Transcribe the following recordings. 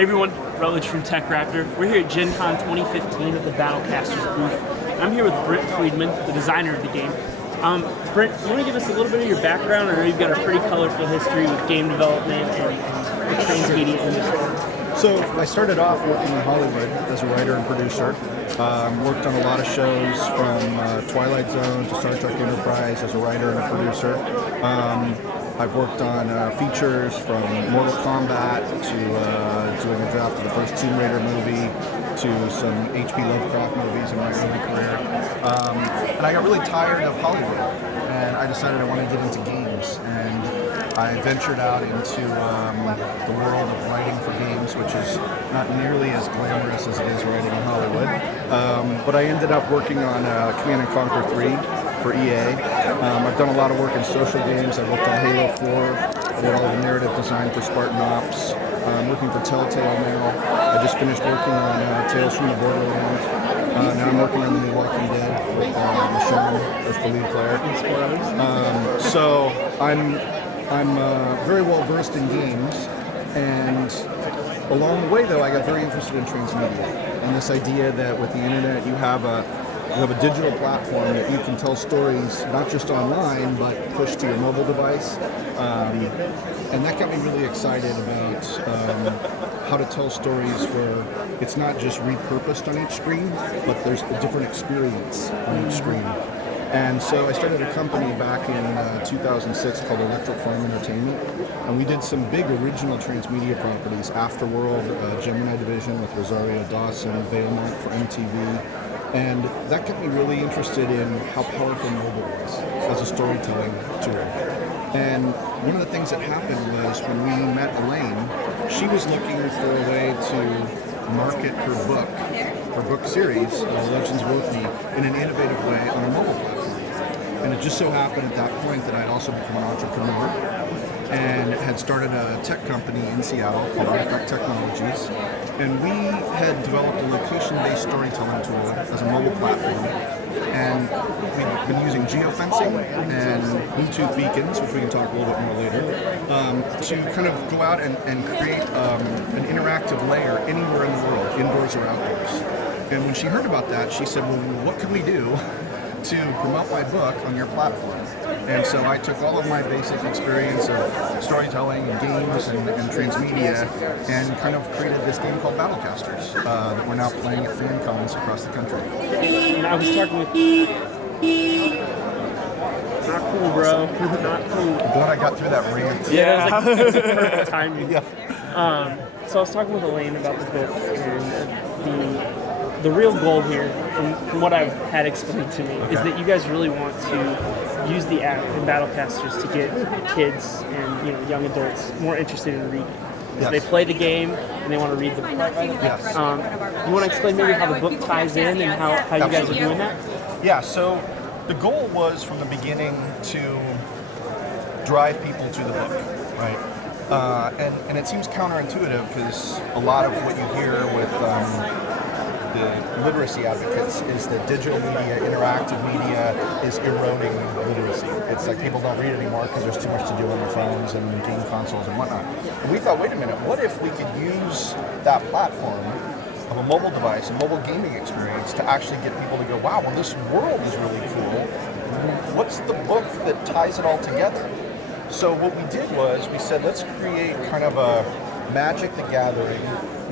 Everyone, Rutledge from TechRaptor. We're here at GenCon 2015 at the BattleKasters booth. I'm here with Brent Friedman, the designer of the game. Brent, you want to give us a little bit of your background? I know you've got a pretty colorful history with game development and the transmedia industry. So I started off working in Hollywood as a writer and producer. Worked on a lot of shows from Twilight Zone to Star Trek Enterprise as a writer and a producer. I've worked on features from Mortal Kombat to doing a draft of the first Tomb Raider movie to some H.P. Lovecraft movies in my early career. And I got really tired of Hollywood, and I decided I wanted to get into games. And I ventured out into the world of writing for games, which is not nearly as glamorous as it is writing in Hollywood. But I ended up working on Command & Conquer 3 for EA. I've done a lot of work in social games. I worked on Halo 4. I did all the narrative design for Spartan Ops. I'm working for Telltale now. I just finished working on Tales from the Borderlands. Now I'm working on the new Walking Dead with Michonne as the lead player. So I'm very well versed in games, and along the way though I got very interested in transmedia and this idea that with the internet you have a digital platform that you can tell stories not just online but push to your mobile device, and that got me really excited about how to tell stories where it's not just repurposed on each screen but there's a different experience on each screen. And so I started a company back in 2006 called Electric Farm Entertainment, and we did some big original transmedia properties, Afterworld, Gemini Division with Rosario Dawson, Veilmont for MTV, and that got me really interested in how powerful mobile was as a storytelling tool. And one of the things that happened was when we met Elaine, she was looking for a way to market her book series, Legends of Oathmy, in an innovative way on a mobile platform. And it just so happened at that point that I'd also become an entrepreneur and had started a tech company in Seattle called Artifact Technologies. And we had developed a location-based storytelling tool as a mobile platform. And we've been using geofencing and Bluetooth beacons, which we can talk a little bit more later, to kind of go out and create an interactive layer anywhere in the world, indoors or outdoors. And when she heard about that, she said, well, what can we do to promote my book on your platform? And so I took all of my basic experience of storytelling and games and transmedia and kind of created this game called BattleKasters that we're now playing at fan cons across the country. And I was talking with not cool, bro. Not cool. I'm glad I got through that rant. Yeah, it was like perfect timing. Yeah. So I was talking with Elaine about the book, and the real goal here, from what I've had explained to me, is that you guys really want to use the app in BattleKasters to get kids and young adults more interested in reading. So they play the game and they want to read the book. Yes. You want to explain maybe how the book ties in and how you guys are doing that? Yeah, so the goal was from the beginning to drive people to the book, right? And it seems counterintuitive because a lot of what you hear with the literacy advocates is that digital media, interactive media is eroding literacy. It's like people don't read anymore because there's too much to do on their phones and game consoles and whatnot. And we thought, wait a minute, what if we could use that platform of a mobile device, a mobile gaming experience to actually get people to go, wow, well this world is really cool. What's the book that ties it all together? So what we did was we said, let's create kind of a Magic the Gathering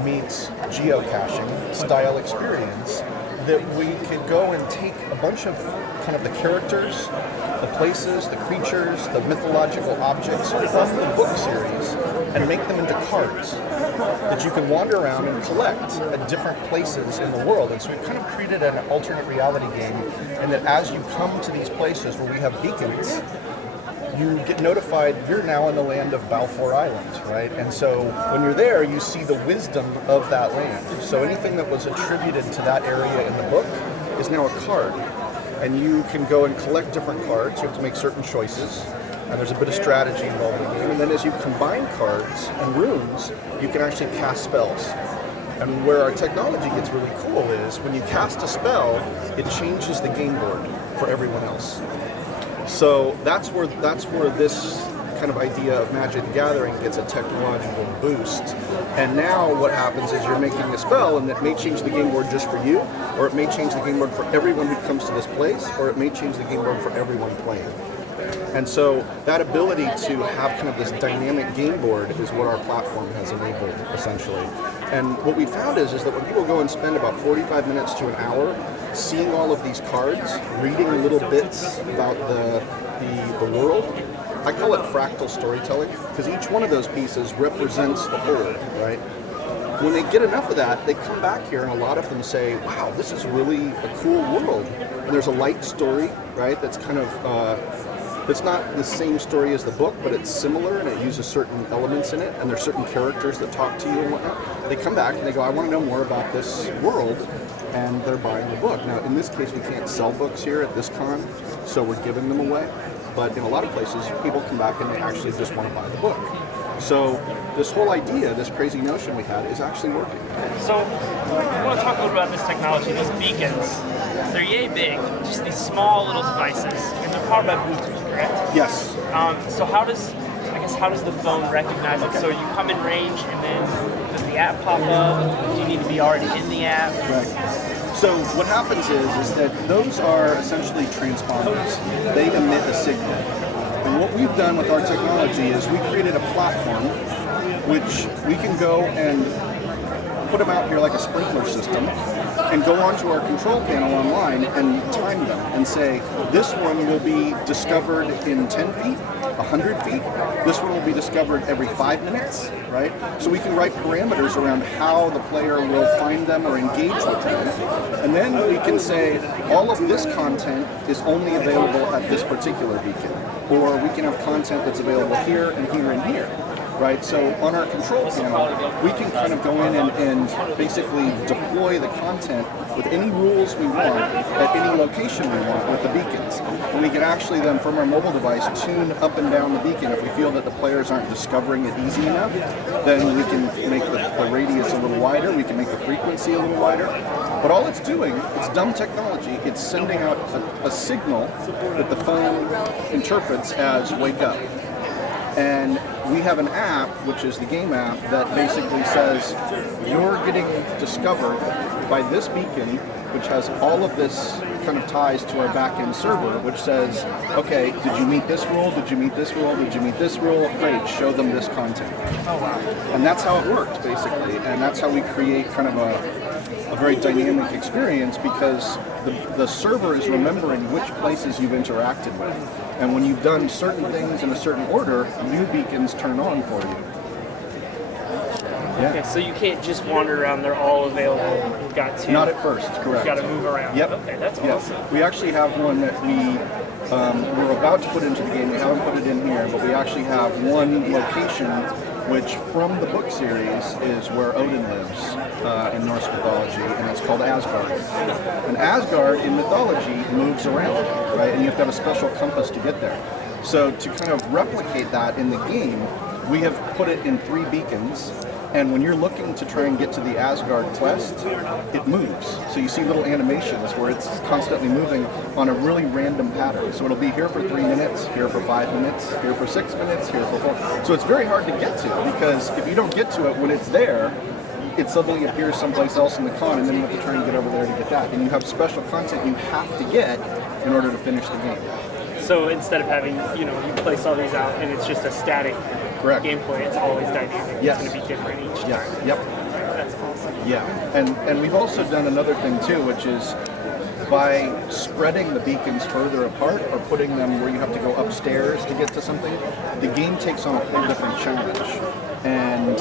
meets geocaching style experience that we could go and take a bunch of kind of the characters, the places, the creatures, the mythological objects from the book series and make them into cards that you can wander around and collect at different places in the world. And so we've kind of created an alternate reality game, and that as you come to these places where we have beacons, you get notified you're now in the land of Balfour Island, right? And so when you're there, you see the wisdom of that land. So anything that was attributed to that area in the book is now a card. And you can go and collect different cards. You have to make certain choices. And there's a bit of strategy involved in the game. And then as you combine cards and runes, you can actually cast spells. And where our technology gets really cool is when you cast a spell, it changes the game board for everyone else. So that's where this kind of idea of Magic the Gathering gets a technological boost. And now what happens is you're making a spell, and it may change the game board just for you, or it may change the game board for everyone who comes to this place, or it may change the game board for everyone playing. And so that ability to have kind of this dynamic game board is what our platform has enabled, essentially. And what we found is that when people go and spend about 45 minutes to an hour seeing all of these cards, reading little bits about the world, I call it fractal storytelling, because each one of those pieces represents the whole, right? When they get enough of that, they come back here and a lot of them say, wow, this is really a cool world. And there's a light story, right, that's kind of, it's not the same story as the book, but it's similar and it uses certain elements in it, and there's certain characters that talk to you and whatnot. They come back and they go, I want to know more about this world, and they're buying the book. Now, in this case, we can't sell books here at this con, so we're giving them away. But in a lot of places, people come back and they actually just want to buy the book. So this whole idea, this crazy notion we had, is actually working. So I want to talk a little about this technology. These beacons, they're yay big, just these small little devices, and they're powered by Bluetooth, correct? Yes. So how does the phone recognize it? So you come in range, and then does the app pop up? Do you need to be already in the app? Right. So what happens is that those are essentially transponders. They emit a signal. And what we've done with our technology is we created a platform which we can go and put them out here like a sprinkler system and go onto our control panel online and time them and say, this one will be discovered in 10 feet, 100 feet. This one will be discovered every 5 minutes, right? So we can write parameters around how the player will find them or engage with them. And then we can say, all of this content is only available at this particular beacon. Or we can have content that's available here and here and here. Right, so on our control panel, we can kind of go in and basically deploy the content with any rules we want at any location we want with the beacons. And we can actually then, from our mobile device, tune up and down the beacon. If we feel that the players aren't discovering it easy enough, then we can make the radius a little wider, we can make the frequency a little wider. But all it's doing, it's dumb technology, it's sending out a signal that the phone interprets as wake up. And we have an app, which is the game app, that basically says you're getting discovered by this beacon, which has all of this kind of ties to our back-end server, which says, okay, did you meet this rule? Did you meet this rule? Did you meet this rule? Great, show them this content. Oh, wow. And that's how it works, basically. And that's how we create kind of a very dynamic experience, because the server is remembering which places you've interacted with. And when you've done certain things in a certain order, new beacons turn on for you. Yeah. Okay, so you can't just wander around, they're all available. You've got to... Not at first, correct. You've got to move around. Yep. Okay, that's yep. awesome. We actually have one that we're about to put into the game. We haven't put it in here, but we actually have one location which, from the book series, is where Odin lives in Norse mythology, and it's called Asgard. And Asgard, in mythology, moves around, right? And you have to have a special compass to get there. So to kind of replicate that in the game, we have put it in 3 beacons, and when you're looking to try and get to the Asgard quest, it moves. So you see little animations where it's constantly moving on a really random pattern. So it'll be here for 3 minutes, here for 5 minutes, here for 6 minutes, here for 4. So it's very hard to get to, because if you don't get to it when it's there, it suddenly appears someplace else in the con, and then you have to try and get over there to get that. And you have special content you have to get in order to finish the game. So instead of having, you place all these out and it's just a static Correct. gameplay, it's always dynamic. Yes. It's going to be different each time. Yes. Yep. That's awesome. Yeah, and we've also done another thing too, which is by spreading the beacons further apart or putting them where you have to go upstairs to get to something, the game takes on a whole different challenge. And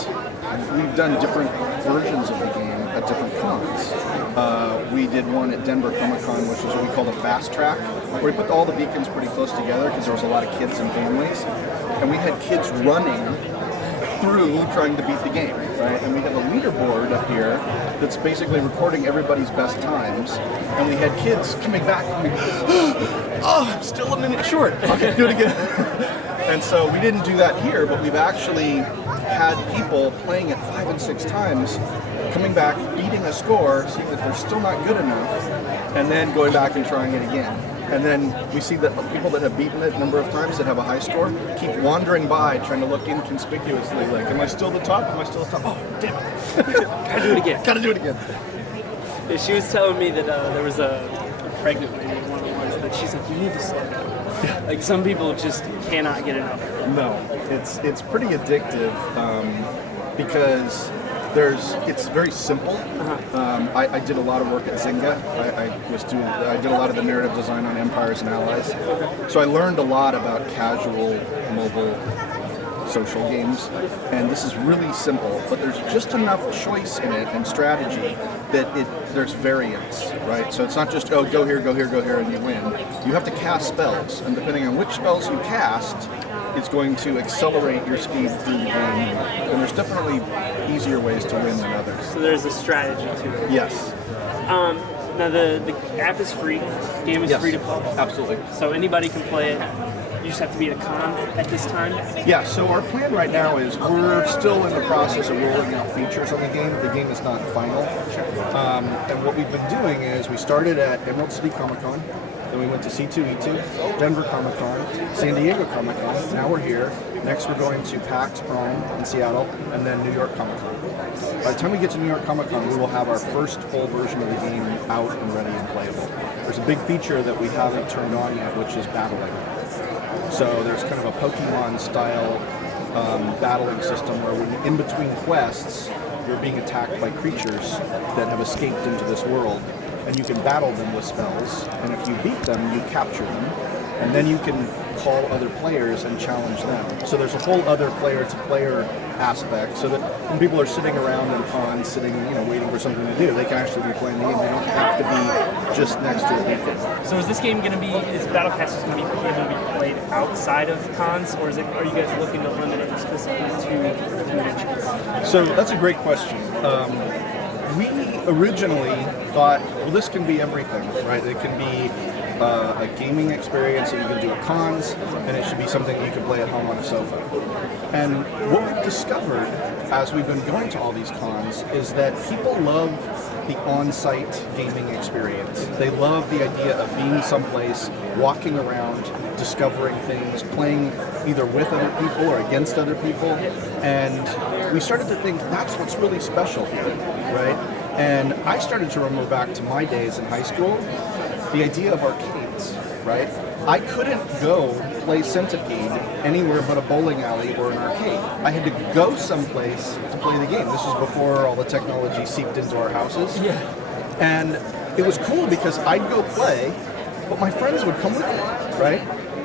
we've done different versions of the game at different cons. We did one at Denver Comic Con, which was what we call the fast track, where we put all the beacons pretty close together because there was a lot of kids and families. And we had kids running through trying to beat the game, right? And we have a leaderboard up here that's basically recording everybody's best times. And we had kids coming back and oh, I'm still a minute short. Okay, do it again. And so we didn't do that here, but we've actually had people playing it 5 and 6 times, coming back, beating a score, seeing that they're still not good enough, and then going back and trying it again. And then we see that people that have beaten it a number of times that have a high score keep wandering by trying to look inconspicuously like, am I still the top? Am I still the top? Oh, damn it. Gotta do it again. Gotta do it again. Yeah, she was telling me that there was a pregnant lady in one of the ones that she's like, you need to slow down. Like some people just cannot get enough. No, it's pretty addictive because it's very simple. I did a lot of work at Zynga. I did a lot of the narrative design on Empires and Allies. So I learned a lot about casual mobile social games, and this is really simple, but there's just enough choice in it and strategy that there's variance, right? So it's not just, oh, go here, and you win. You have to cast spells, and depending on which spells you cast, it's going to accelerate your speed through the game. And there's definitely easier ways to win than others. So there's a strategy to it. Yes. Now the app is free. The game is free to play. Absolutely. So anybody can play it. You just have to be at a con at this time. Yeah, so our plan right now is we're still in the process of rolling out features on the game. The game is not final. And what we've been doing is we started at Emerald City Comic Con, then we went to C2E2, Denver Comic Con, San Diego Comic Con, now we're here. Next we're going to PAX Prime in Seattle, and then New York Comic Con. By the time we get to New York Comic Con, we will have our first full version of the game out and ready and playable. There's a big feature that we haven't turned on yet, which is battling. So there's kind of a Pokemon-style battling system where when in between quests, you're being attacked by creatures that have escaped into this world, and you can battle them with spells, and if you beat them, you capture them, and then you can call other players and challenge them. So there's a whole other player-to-player aspect, so that when people are sitting around in cons, waiting for something to do, they can actually be playing the game. They don't have to be just next to a beacon. So is this game going to be, is BattleKasters going to be able to be played outside of cons, or are you guys looking to limit it specifically to conventions? So that's a great question. We originally thought, well, this can be everything, right? It can be a gaming experience that you can do at cons, and it should be something you can play at home on a sofa. And what we've discovered as we've been going to all these cons is that people love the on-site gaming experience. They love the idea of being someplace, walking around, discovering things, playing either with other people or against other people. And we started to think that's what's really special here, right? And I started to remember back to my days in high school, the idea of arcades, right? I couldn't go play Centipede anywhere but a bowling alley or an arcade. I had to go someplace to play the game. This was before all the technology seeped into our houses. Yeah. And it was cool because I'd go play, but my friends would come with me, right?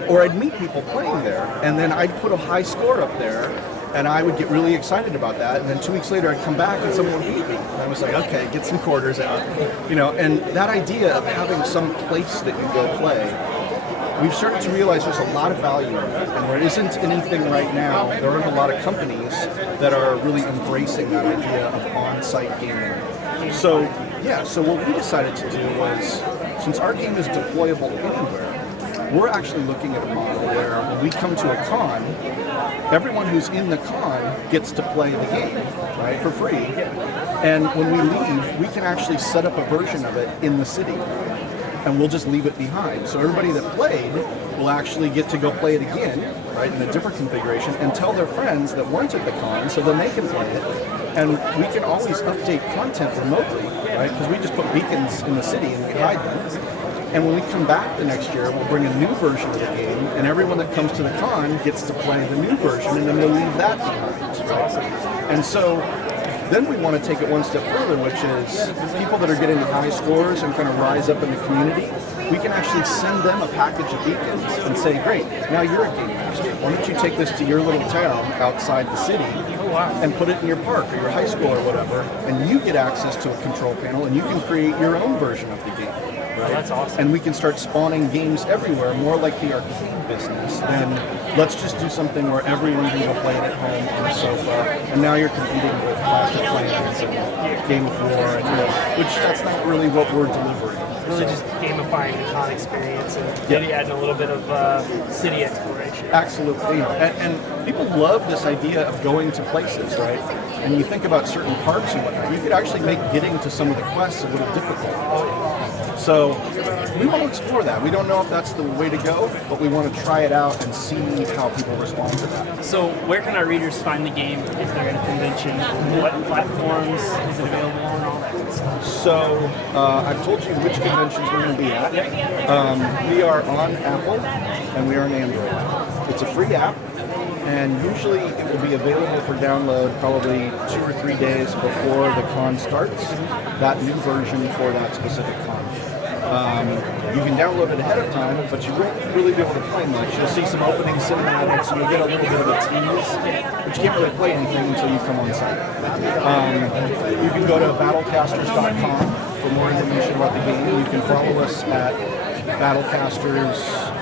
Or I'd meet people playing there, and then I'd put a high score up there, and I would get really excited about that, and then 2 weeks later I'd come back and someone would beat me. And I was like, okay, get some quarters out. And that idea of having some place that you go play, we've started to realize there's a lot of value in it, and there isn't anything right now, there aren't a lot of companies that are really embracing that idea of on-site gaming. So what we decided to do was, since our game is deployable anywhere, we're actually looking at a model where when we come to a con, everyone who's in the con gets to play the game, right, for free. And when we leave, we can actually set up a version of it in the city, and we'll just leave it behind. So everybody that played will actually get to go play it again, right, in a different configuration, and tell their friends that weren't at the con, so then they can play it. And we can always update content remotely, right, because we just put beacons in the city and we hide them. And when we come back the next year, we'll bring a new version of the game, and everyone that comes to the con gets to play the new version, and then we'll leave that behind. Right? And so then we want to take it one step further, which is people that are getting high scores and kind of rise up in the community, we can actually send them a package of beacons and say, great, now you're a game master. Why don't you take this to your little town outside the city and put it in your park or your high school or whatever, and you get access to a control panel, and you can create your own version of the game. Right? That's awesome. And we can start spawning games everywhere, more like the arcade business than let's just do something where everyone can go play it at home on a sofa, and now you're competing with Clash of Clans and Game of War, and, which that's not really what we're delivering. Really just gamifying the con experience and maybe adding a little bit of city exploration. Absolutely, and people love this idea of going to places, right? And you think about certain parks and whatnot, you could actually make getting to some of the quests a little difficult. So we want to explore that. We don't know if that's the way to go, but we want to try it out and see how people respond to that. So where can our readers find the game if they're at a convention? What platforms is it available on? All that good stuff. So I've told you which conventions we're going to be at. We are on Apple and we are on Android. It's a free app, and usually it will be available for download probably 2 or 3 days before the con starts, that new version for that specific con. You can download it ahead of time, but you won't really be able to play much. You'll see some opening cinematics, and you'll get a little bit of a tease, but you can't really play anything until you come on site. You can go to BattleKasters.com for more information about the game. You can follow us at BattleKasters.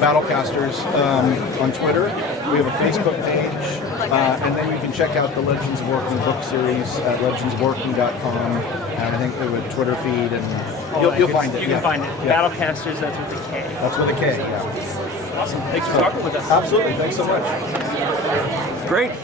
BattleKasters on Twitter. We have a Facebook page, and then you can check out the Legends of Working book series at legendsofworking.com, and I think we have a Twitter feed, and you'll find it. You can find it. Yeah. BattleKasters, that's with a K. That's with a K, yeah. Awesome. Thanks for talking with us. Absolutely. Thanks so much. Great.